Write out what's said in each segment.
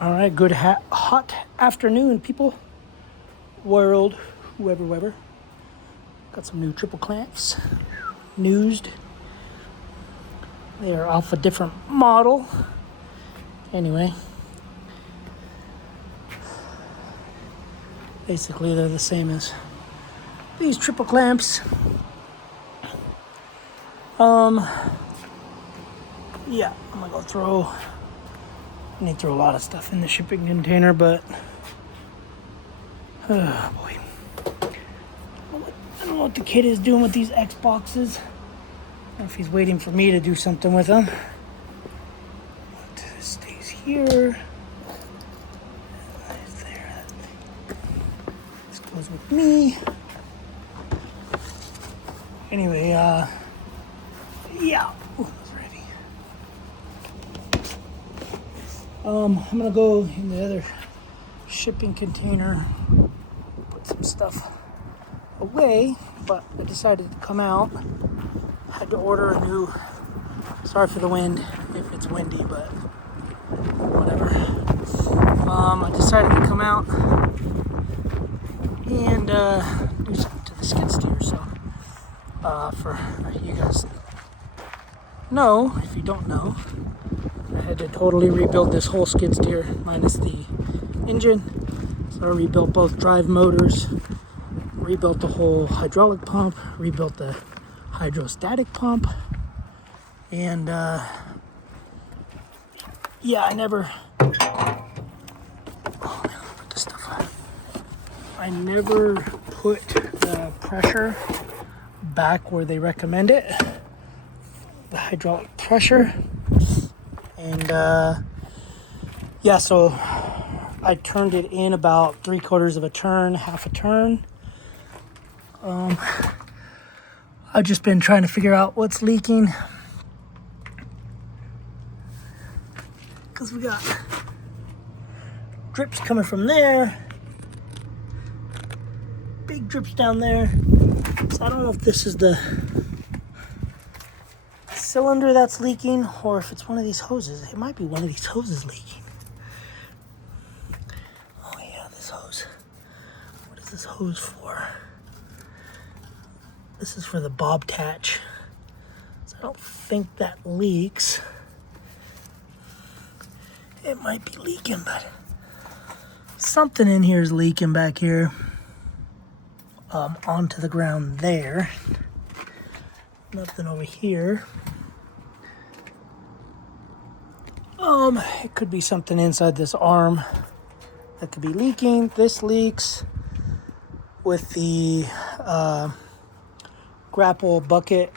All right, good hot afternoon, people. World, whoever. Got some new triple clamps, newsed. They are off a different model. Anyway, basically they're the same as these triple clamps. Yeah, I'm gonna go I need to throw a lot of stuff in the shipping container, but oh boy. I don't know what the kid is doing with these Xboxes. I don't know if he's waiting for me to do something with them. But it stays here. There. This goes with me. Anyway, yeah. Ooh, it's ready. I'm gonna go in the other shipping container, put some stuff away, but I decided to come out. Had to order a new, sorry for the wind if it's windy, but whatever. I decided to come out and do something to the skid steer. So for you guys know, if you don't know, I had to totally rebuild this whole skid steer minus the engine. So I rebuilt both drive motors, rebuilt the whole hydraulic pump, rebuilt the hydrostatic pump, and yeah, I never put this stuff on. I never put the pressure back where they recommend it, the hydraulic pressure, and yeah, so I turned it in about 3/4 of a turn, half a turn. I've just been trying to figure out what's leaking, because we got drips coming from there, big drips down there. So I don't know if this is the cylinder that's leaking or if it's one of these hoses. It might be one of these hoses leaking. Oh yeah, this hose. What is this hose for? This is for the Bobcat. So I don't think that leaks. It might be leaking, but something in here is leaking back here. Onto the ground there. Nothing over here. It could be something inside this arm that could be leaking. This leaks with the grapple bucket.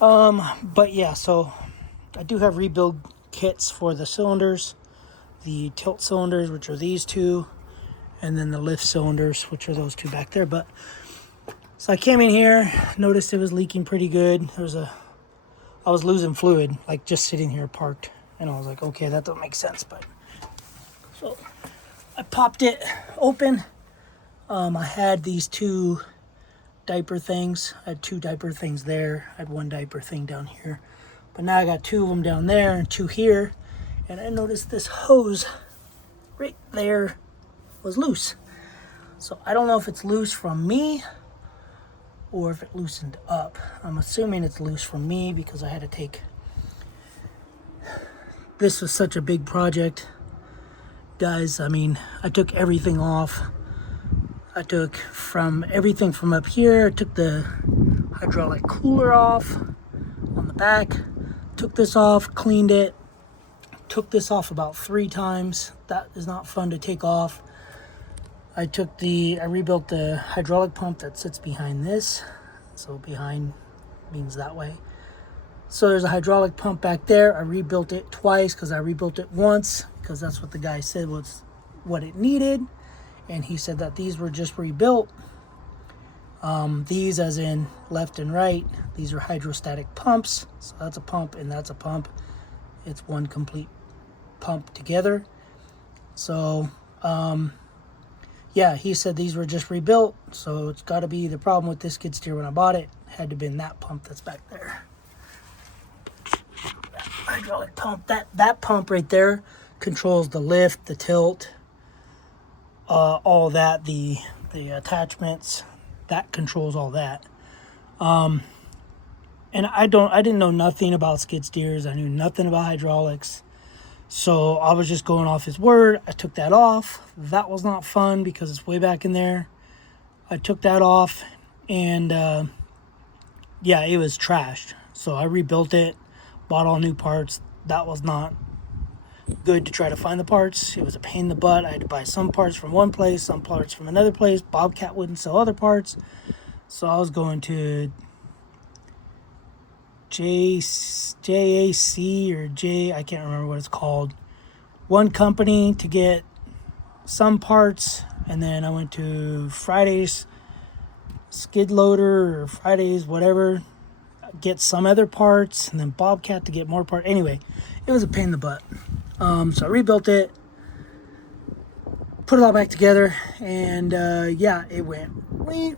But yeah, so I do have rebuild kits for the cylinders, the tilt cylinders, which are these two, and then the lift cylinders, which are those two back there. But so I came in here, noticed it was leaking pretty good. I was losing fluid, like just sitting here parked, and I was like, okay, that don't make sense. But so I popped it open. I had these two diaper things. I had two diaper things there. I had one diaper thing down here, but now I got two of them down there and two here. And I noticed this hose right there was loose. So I don't know if it's loose from me or if it loosened up. I'm assuming it's loose from me because I had to take, this was such a big project, guys. I mean, I took everything off. I took everything from up here. I took the hydraulic cooler off on the back, took this off, cleaned it, took this off about 3 times. That is not fun to take off. I rebuilt the hydraulic pump that sits behind this. So behind means that way. So there's a hydraulic pump back there. I rebuilt it twice because I rebuilt it once because that's what the guy said was what it needed. And he said that these were just rebuilt. These as in left and right. These are hydrostatic pumps. So that's a pump and that's a pump. It's one complete pump together. So, yeah, he said these were just rebuilt, so it's got to be the problem with this skid steer when I bought it. Had to have been that pump that's back there. That hydraulic pump, that pump right there controls the lift, the tilt, all that, the attachments, that controls all that. And I didn't know nothing about skid steers. I knew nothing about hydraulics. So I was just going off his word. I took that off. That was not fun because it's way back in there. I took that off, and yeah, it was trashed. So I rebuilt it, bought all new parts. That was not good to try to find the parts. It was a pain in the butt. I had to buy some parts from one place, some parts from another place. Bobcat wouldn't sell other parts. So I was going to JAC or J, I can't remember what it's called. One company to get some parts, and then I went to Friday's Skid Loader or Friday's whatever, get some other parts, and then Bobcat to get more parts. Anyway, it was a pain in the butt. So I rebuilt it, put it all back together, and yeah, it went wee,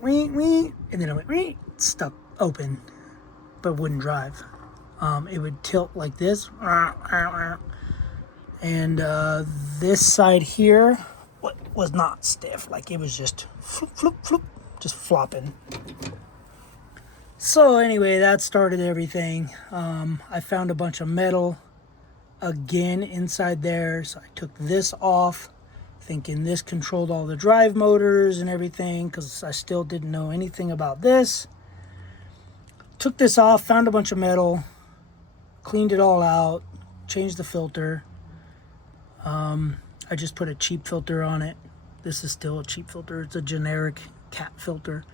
and then it went stuck open, but wouldn't drive. It would tilt like this, and this side here was not stiff. Like, it was just floop, just flopping. So anyway, that started everything. I found a bunch of metal again inside there, so I took this off, thinking this controlled all the drive motors and everything, because I still didn't know anything about this. Took this off, found a bunch of metal, cleaned it all out, changed the filter. I just put a cheap filter on it. This is still a cheap filter. It's a generic cat filter.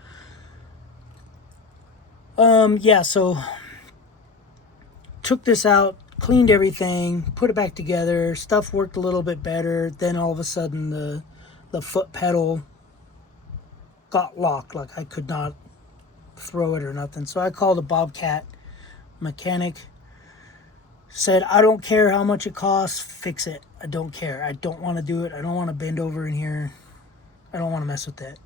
Yeah, so took this out, cleaned everything, put it back together. Stuff worked a little bit better. Then all of a sudden the foot pedal got locked. Like, I could not throw it or nothing. So I called a Bobcat mechanic. Said, I don't care how much it costs, fix it. I don't care. I don't want to do it. I don't want to bend over in here. I don't want to mess with it.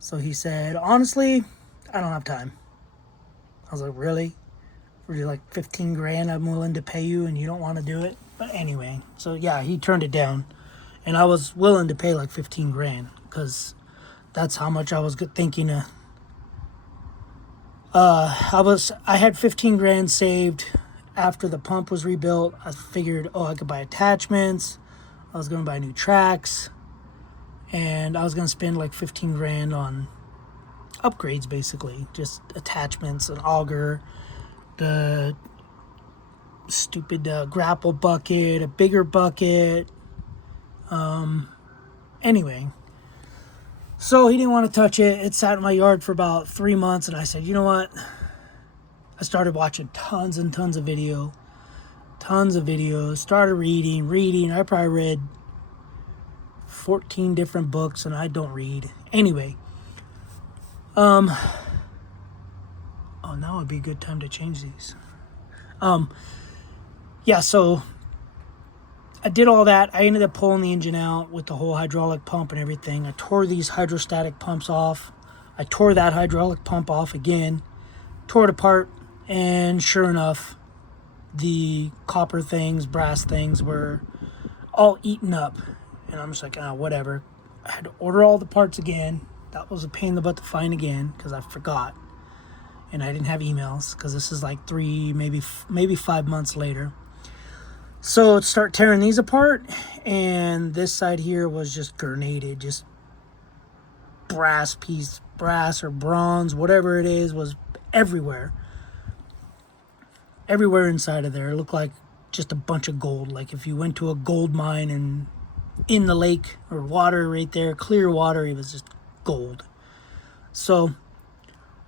So he said, honestly, I don't have time. I was like, really? For like 15 grand I'm willing to pay you, and you don't want to do it? But anyway, so yeah, he turned it down. And I was willing to pay like 15 grand because that's how much I was thinking of. I had 15 grand saved after the pump was rebuilt. I figured, I could buy attachments. I was going to buy new tracks. And I was going to spend like 15 grand on upgrades, basically. Just attachments, an auger, the stupid grapple bucket, a bigger bucket. Anyway. So he didn't want to touch it. It sat in my yard for about 3 months. And I said, you know what? I started watching tons and tons of videos. Started reading. I probably read 14 different books, and I don't read. Anyway. Now would be a good time to change these. Yeah, so I did all that. I ended up pulling the engine out with the whole hydraulic pump and everything. I tore these hydrostatic pumps off. I tore that hydraulic pump off again. Tore it apart. And sure enough, the copper things, brass things were all eaten up. And I'm just like, whatever. I had to order all the parts again. That was a pain in the butt to find again because I forgot. And I didn't have emails because this is like 3, maybe 5 months later. So start tearing these apart. And this side here was just grenaded. Just brass or bronze, whatever it is, was everywhere. Everywhere inside of there. It looked like just a bunch of gold. Like if you went to a gold mine and in the lake or water right there, clear water, it was just gold. So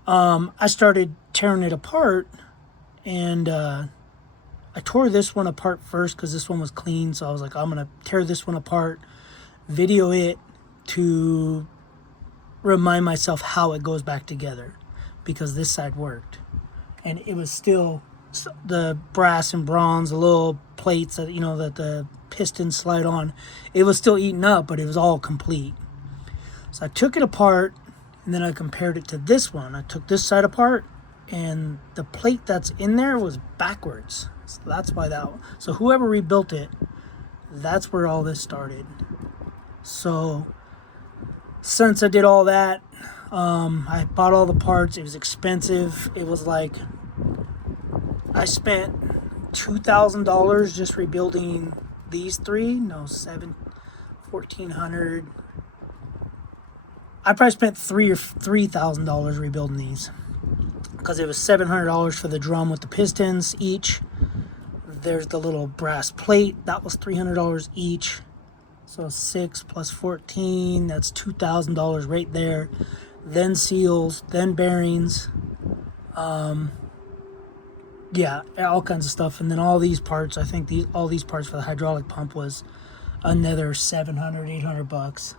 I started tearing it apart, and I tore this one apart first because this one was clean. So I was like, I'm going to tear this one apart, video it to remind myself how it goes back together, because this side worked. And it was still the brass and bronze, the little plates that, that the pistons slide on. It was still eaten up, but it was all complete. So I took it apart, and then I compared it to this one. I took this side apart, and the plate that's in there was backwards. So that's why so whoever rebuilt it, That's where all this started. So since I did all that, I bought all the parts. It was expensive. It was like I spent $2,000 just rebuilding these three. No, $1,400. I probably spent $3,000 rebuilding these, because it was $700 for the drum with the pistons each. There's the little brass plate, that was $300 each. So 6 plus 14, that's $2,000 right there. Then seals, then bearings, yeah, all kinds of stuff. And then all these parts, I think all these parts for the hydraulic pump was another $700-800.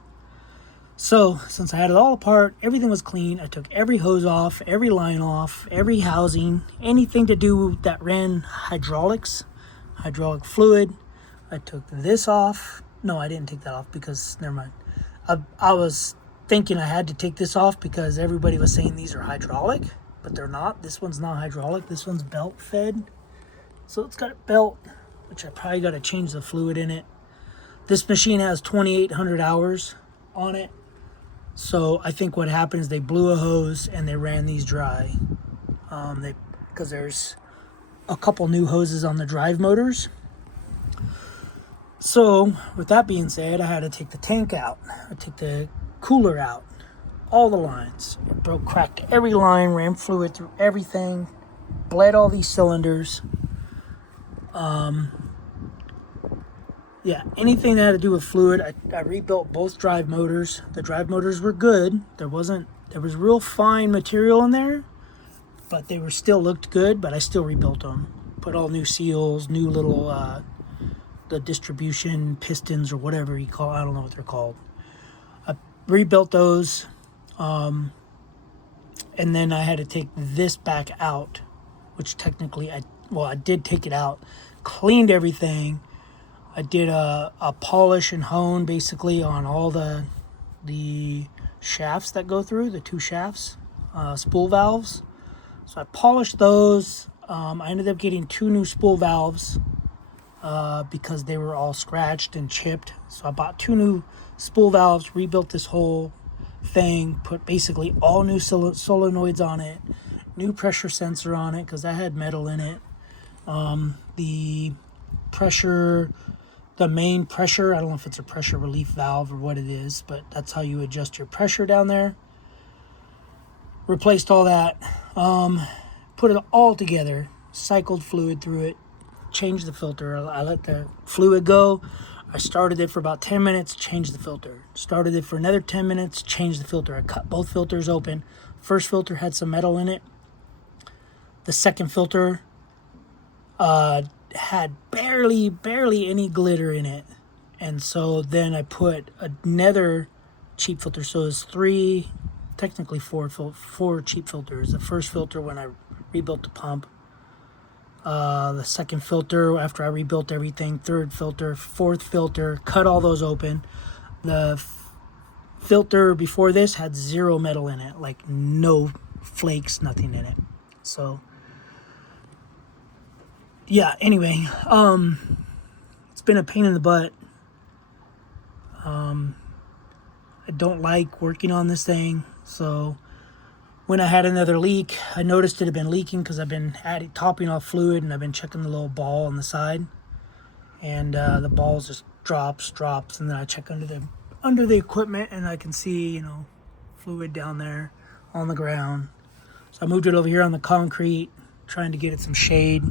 So since I had it all apart, everything was clean. I took every hose off, every line off, every housing, anything to do that ran hydraulics, hydraulic fluid. I took this off. No, I didn't take that off because, never mind. I was thinking I had to take this off because everybody was saying these are hydraulic, but they're not. This one's not hydraulic. This one's belt fed. So it's got a belt, which I probably got to change the fluid in it. This machine has 2,800 hours on it. So I think what happened is they blew a hose and they ran these dry. Because there's a couple new hoses on the drive motors. So with that being said, I had to take the tank out. I took the cooler out. All the lines. It cracked every line, ran fluid through everything, bled all these cylinders. Yeah, anything that had to do with fluid, I rebuilt both drive motors. The drive motors were good. There was real fine material in there, but they still looked good, but I still rebuilt them. Put all new seals, new little, the distribution pistons or whatever you call it. I don't know what they're called. I rebuilt those, and then I had to take this back out, which technically I did take it out, cleaned everything. I did a polish and hone basically on all the shafts that go through, the two shafts, spool valves. So I polished those. I ended up getting 2 new spool valves because they were all scratched and chipped. So I bought 2 new spool valves, rebuilt this whole thing, put basically all new solenoids on it, new pressure sensor on it because I had metal in it. The pressure... The main pressure, I don't know if it's a pressure relief valve or what it is, but that's how you adjust your pressure down there. Replaced all that, put it all together, cycled fluid through it, changed the filter. I let the fluid go. I started it for about 10 minutes, changed the filter. Started it for another 10 minutes, changed the filter. I cut both filters open. First filter had some metal in it. The second filter had barely any glitter in it, and so then I put another cheap filter. So it's 3, technically 4 cheap filters. The first filter when I rebuilt the pump, the second filter after I rebuilt everything, third filter, fourth filter, cut all those open. The filter before this had 0 metal in it, like no flakes, nothing in it. So yeah, anyway, it's been a pain in the butt. I don't like working on this thing. So when I had another leak, I noticed it had been leaking because I've been topping off fluid and I've been checking the little ball on the side. And the ball just drops, and then I check under the equipment and I can see, fluid down there on the ground. So I moved it over here on the concrete, trying to get it some shade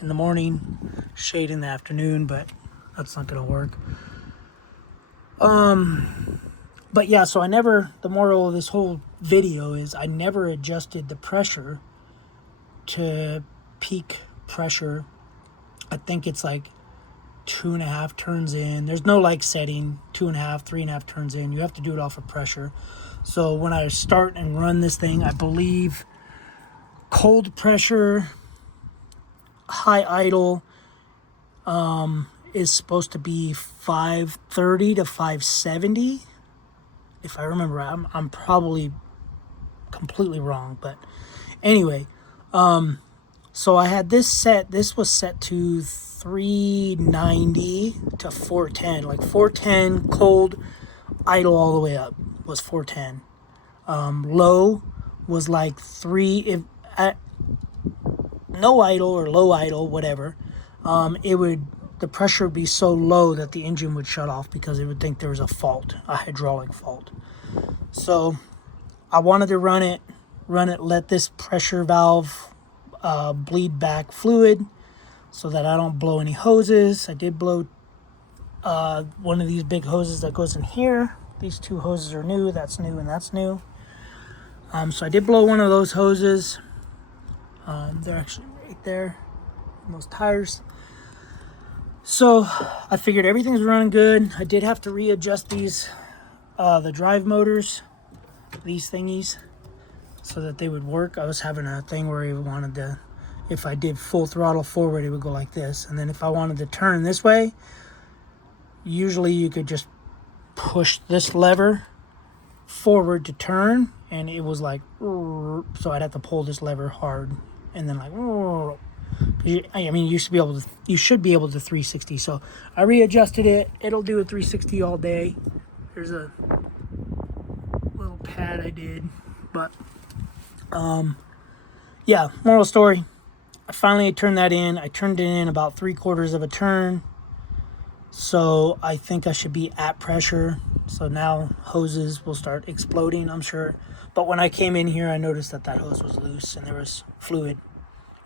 in the morning, shade in the afternoon, but that's not gonna work. But yeah, so the moral of this whole video is I never adjusted the pressure to peak pressure. I think it's like 2.5 turns in. There's no setting 2.5, 3.5 turns in. You have to do it off of pressure. So when I start and run this thing, I believe cold pressure, high idle, is supposed to be 530 to 570. If I remember right, I'm probably completely wrong, but anyway, So I had this set. This was set to 390 to 410. Like 410 cold, idle all the way up was 410. Low was like no idle or low idle, whatever. The pressure would be so low that the engine would shut off because it would think there was a fault, a hydraulic fault. So I wanted to run it, let this pressure valve bleed back fluid so that I don't blow any hoses. I did blow one of these big hoses that goes in here. These two hoses are new, that's new, and that's new. So I did blow one of those hoses. They're actually right there in those tires. So I figured everything's running good. I did have to readjust these, the drive motors, these thingies, so that they would work. I was having a thing where I wanted to, if I did full throttle forward, it would go like this. And then if I wanted to turn this way, usually you could just push this lever forward to turn, and it was like, so I'd have to pull this lever hard, and then like, I mean, you should be able to 360. So I readjusted it. It'll do a 360 all day. There's a little pad I did, but yeah, moral story, I finally turned that in. I turned it in about 3/4 of a turn. So I think I should be at pressure. So now hoses will start exploding, I'm sure. But when I came in here, I noticed that hose was loose and there was fluid,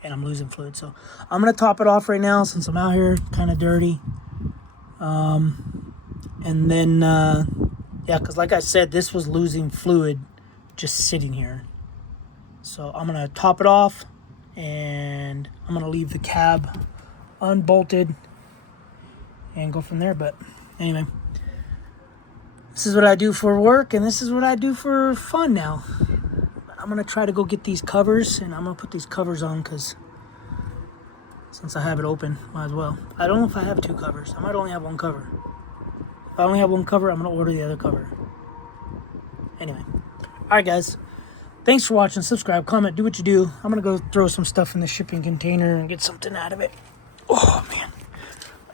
and I'm losing fluid. So I'm going to top it off right now since I'm out here kind of dirty. And then, yeah, because like I said, this was losing fluid just sitting here. So I'm going to top it off, and I'm going to leave the cab unbolted and go from there. But anyway, this is what I do for work, and this is what I do for fun now. I'm going to try to go get these covers, and I'm going to put these covers on because since I have it open, might as well. I don't know if I have two covers. I might only have one cover. If I only have one cover, I'm going to order the other cover. Anyway. Alright, guys. Thanks for watching. Subscribe, comment, do what you do. I'm going to go throw some stuff in the shipping container and get something out of it. Oh, man.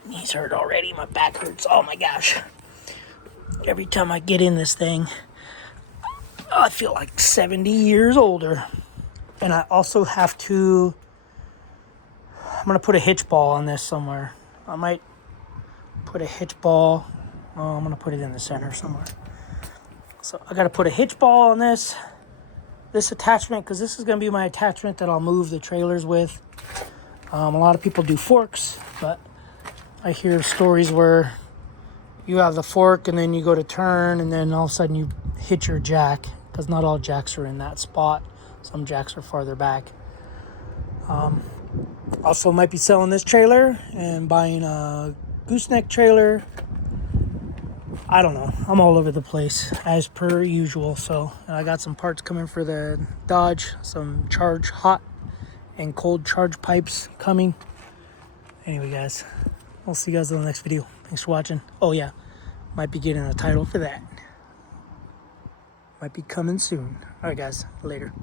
My knees hurt already. My back hurts. Oh, my gosh. Every time I get in this thing, I feel like 70 years older. And I also have to... I'm going to put a hitch ball on this somewhere. I might put a hitch ball. Oh, I'm going to put it in the center somewhere. So I got to put a hitch ball on this attachment, because this is going to be my attachment that I'll move the trailers with. A lot of people do forks, but I hear stories where you have the fork and then you go to turn and then all of a sudden you hit your jack, because not all jacks are in that spot. Some jacks are farther back. Also might be selling this trailer and buying a gooseneck trailer. I don't know. I'm all over the place as per usual. So I got some parts coming for the Dodge, some hot and cold charge pipes coming. Anyway, guys, I'll see you guys in the next video. Thanks for watching. Oh yeah, might be getting a title for that. Might be coming soon. All right, guys, later.